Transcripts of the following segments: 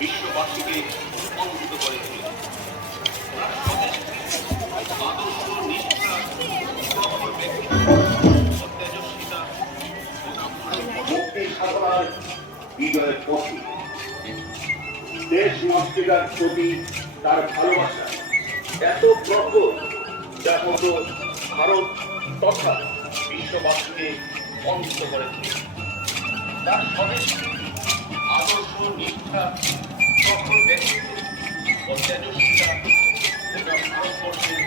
বিশ্ববাসীকে অঙ্কিত করে তুলেছে। আদর্শ, নিষ্ঠা, প্রখর ব্যক্তিত্ব, তেজস্বিতা মুক্তির সাধনার বিজয়ের পথে দেশ মাতৃকার প্রতি তার ভালোবাসা এত প্রখর, যা হতো ভারত তথা বিশ্ববাসীকে অঙ্কিত করে তুলেছে। তার স্বদেশী আদর্শ, নিষ্ঠা, প্রখর ব্যক্তিত্ব ও তেজস্বিতা ভারতবর্ষের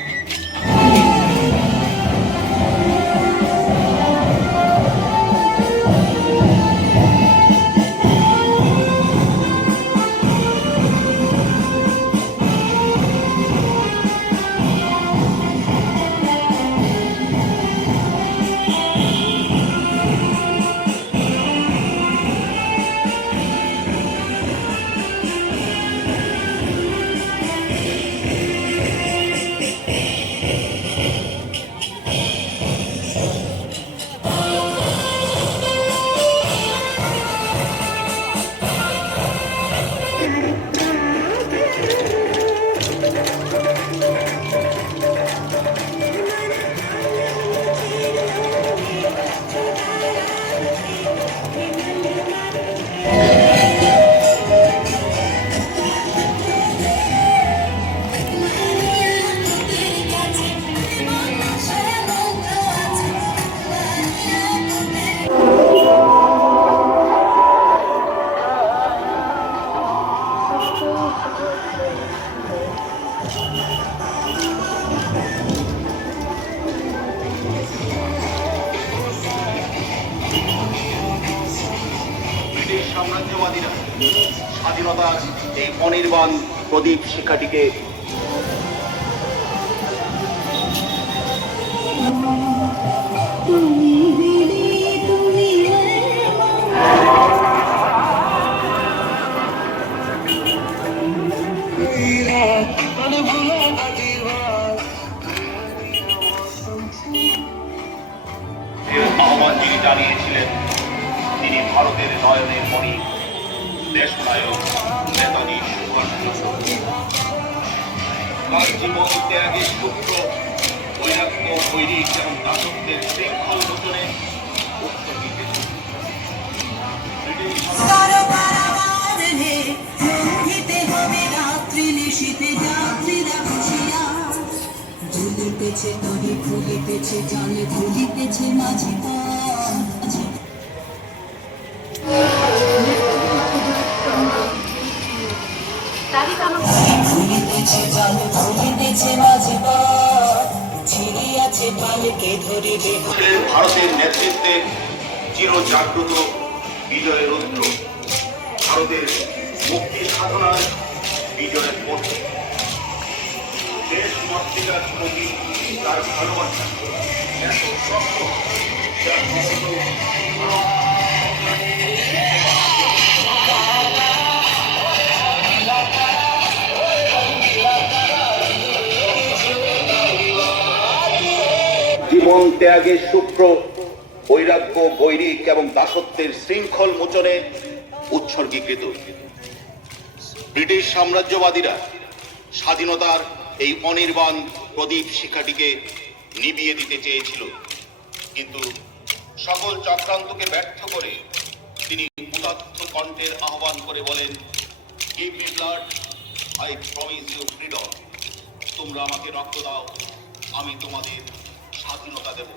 সাম্রাজ্যবাদীরা স্বাধীনতার এই অনির্বাণ প্রদীপ শিখাটিকে আহ্বান যিনি জানিয়েছিলেন, তিনি ভারতের নয়নের মণি, দেশনায়ক নেতাজি সুভাষচন্দ্র। তার জীবন ত্যাগের সূত্র, বৈরাগ্য, বৈরিক এবং দাসত্বের শৃঙ্খল মোচনে উৎসর্গিত। ভুলিতেছে তবে ভুলিতেছে জানে ভুলিতেছে মাঝি ভুলিতেছে জানে ভুলিতেছে মাঝি ছিড়িয়াছে পালকে ধরিবে। ভারতের নেতৃত্বে চির জাগ্রত বিজয়ের রুদ্র, ভারতের মুক্তি সাধনার বিজয়ের পথে দেশ মাতৃকার প্রতি তার ভালোবাসা এত প্রখর, যা হতো জীবন ত্যাগের সূত্র, বৈরাগ্য, বৈরিক এবং দাসত্বের শৃঙ্খল মোচনে উৎসর্গীকৃত। ব্রিটিশ সাম্রাজ্যবাদীরা স্বাধীনতার এই অনির্বাণ প্রদীপ শিখাটিকে নিভিয়ে দিতে চেয়েছিল, কিন্তু সকল চক্রান্তকে ব্যর্থ করে তিনি উদাত্ত কণ্ঠের আহ্বান করে বলেন, give me blood, I promise you freedom. তোমরা আমাকে রক্ত দাও, আমি তোমাদের স্বাধীনতা দেব।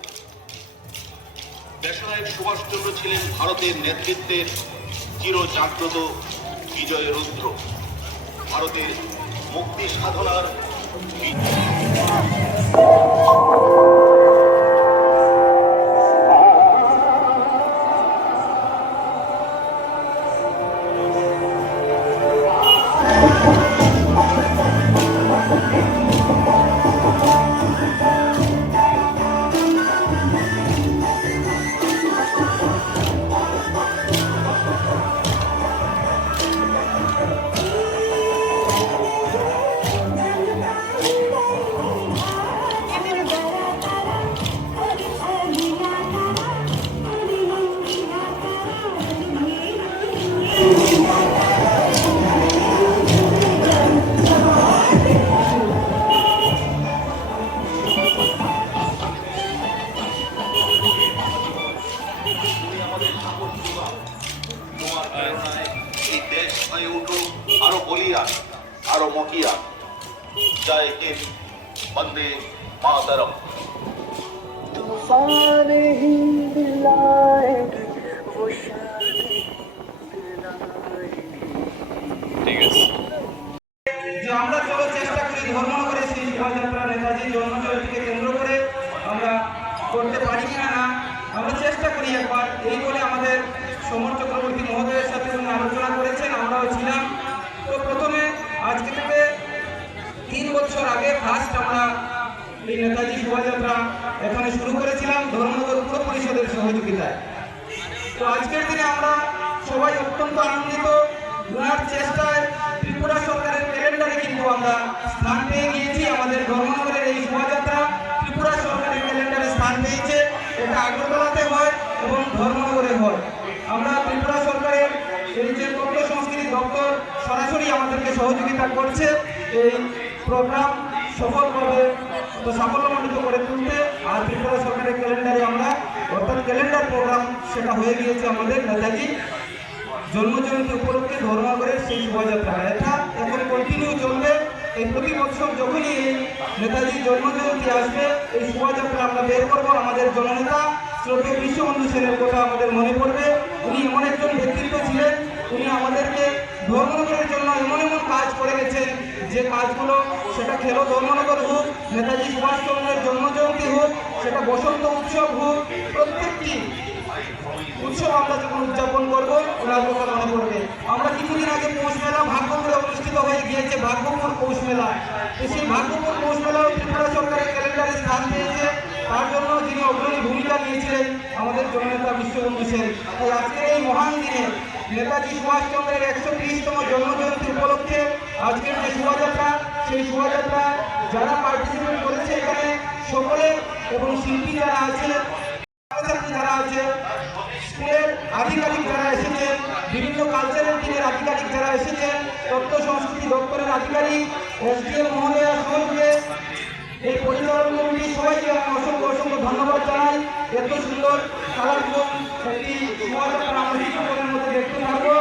দেশনায়ক সুভাষচন্দ্র ছিলেন ভারতের নেতৃত্বের চির জাগ্রত বিজয়ের রুদ্র, ভারতের মুক্তি সাধনার আরো বলিয়ান, আরো মকিয়ান। জয় হিন্দ, বন্দে মাতরম। तूफान हिंद लाएंगे वो शादी दिलाएंगे। ঠিক আছে। যে আমরা চলো চেষ্টা করি ধর্মনগরে সেই শোভাযাত্রা নেতাজির জন্মজয়ন্তীকে কেন্দ্র করে আমরা করতে পারি কিনা না, আমরা চেষ্টা করি একবার, এই বলে আমাদের সমর চক্রবর্তী মহোদয়ের সাথে উনি আলোচনা করেছেন, আমরাও ছিলাম। তো প্রথমে আজকে থেকে 3 বছর আগে ফার্স্ট আমরা এই নেতাজি শোভাযাত্রা এখানে শুরু করেছিলাম ধর্মনগর পুর পরিষদের সহযোগিতায়। তো আজকের দিনে আমরা সবাই অত্যন্ত আনন্দিত। ওনার চেষ্টায় ত্রিপুরা সরকারের ক্যালেন্ডারে কিন্তু আমরা স্থান পেয়ে গিয়েছি। আমাদের ধর্মনগরের এই শোভাযাত্রা ত্রিপুরা সরকারের ক্যালেন্ডারে স্থান পেয়েছে। এটা আগরতলাতে হয় এবং ধর্মনগরে হয়। আমরা ত্রিপুরা সরকারের এই যে তথ্য সংস্কৃতি দপ্তর সরাসরি আমাদেরকে সহযোগিতা করছে এই প্রোগ্রাম সফলভাবে সাফল্যমণ্ডিত করে তুলতে। আর ত্রিপুরা সরকারের ক্যালেন্ডারে আমরা অর্থাৎ ক্যালেন্ডার প্রোগ্রাম সেটা হয়ে গিয়েছে আমাদের নেতাজি জন্মজয়ন্তী উপলক্ষে ধর্মনগরের সেই শোভাযাত্রা। এটা এখন কন্টিনিউ চলবে। এই প্রতি বছর যখনই এই নেতাজি জন্মজয়ন্তী আসবে এই শোভাযাত্রা আমরা বের করবো। আমাদের জননেতা শ্রদ্ধেয় বিশ্ববন্ধু সেনের কথা আমাদের মনে পড়বে। উনি এমন একজন ব্যক্তিত্ব ছিলেন, উনি আমাদেরকে ধর্মনগরের জন্য এমন এমন কাজ করে গেছেন যে কাজগুলো, সেটা খেলো ধর্মনগর হোক, নেতাজি সুভাষচন্দ্রের জন্মজয়ন্তী হোক, সেটা বসন্ত উৎসব হোক, প্রত্যেকটি উৎসব আমরা যখন উদযাপন করবো ওনার কথা মনে পড়বে। আমরা কিছুদিন আগে পৌষ মেলা ভাগ্যপুরে অনুষ্ঠিত হয়ে গিয়েছে, ভাগ্যপুর পৌষ মেলা। তো সেই ভাগ্যপুর পৌষ মেলাও ত্রিপুরা সরকারের ক্যালেন্ডারে স্থান পেয়েছে। তার জন্য যিনি অগ্রণী ভূমিকা নিয়েছিলেন আমাদের জননেতা বিশ্ববন্ধু সেন। তাই আজকের এই মহান দিনে নেতাজি সুভাষচন্দ্রের 130তম জন্মজয়ন্তী উপলক্ষে আজকের যে শোভাযাত্রা, সেই শোভাযাত্রা যারা পার্টিসিপেট করেছে এখানে সকলে, এবং শিল্পী যারা আছে, যারা আছে, স্কুলের আধিকারিক যারা এসেছেন, বিভিন্ন কালচারাল টিমের আধিকারিক যারা এসেছেন, তথ্য সংস্কৃতি দপ্তরের আধিকারিক, এসডিএম মহোদয়া সহযোগে এই পরিচালন কমিটি সবাইকে আমি অসংখ্য অসংখ্য ধন্যবাদ জানাই। এত সুন্দর কালারফুল একটি শোভাযাত্রা আমরা কিছুক্ষণের মধ্যে দেখতে পারবো।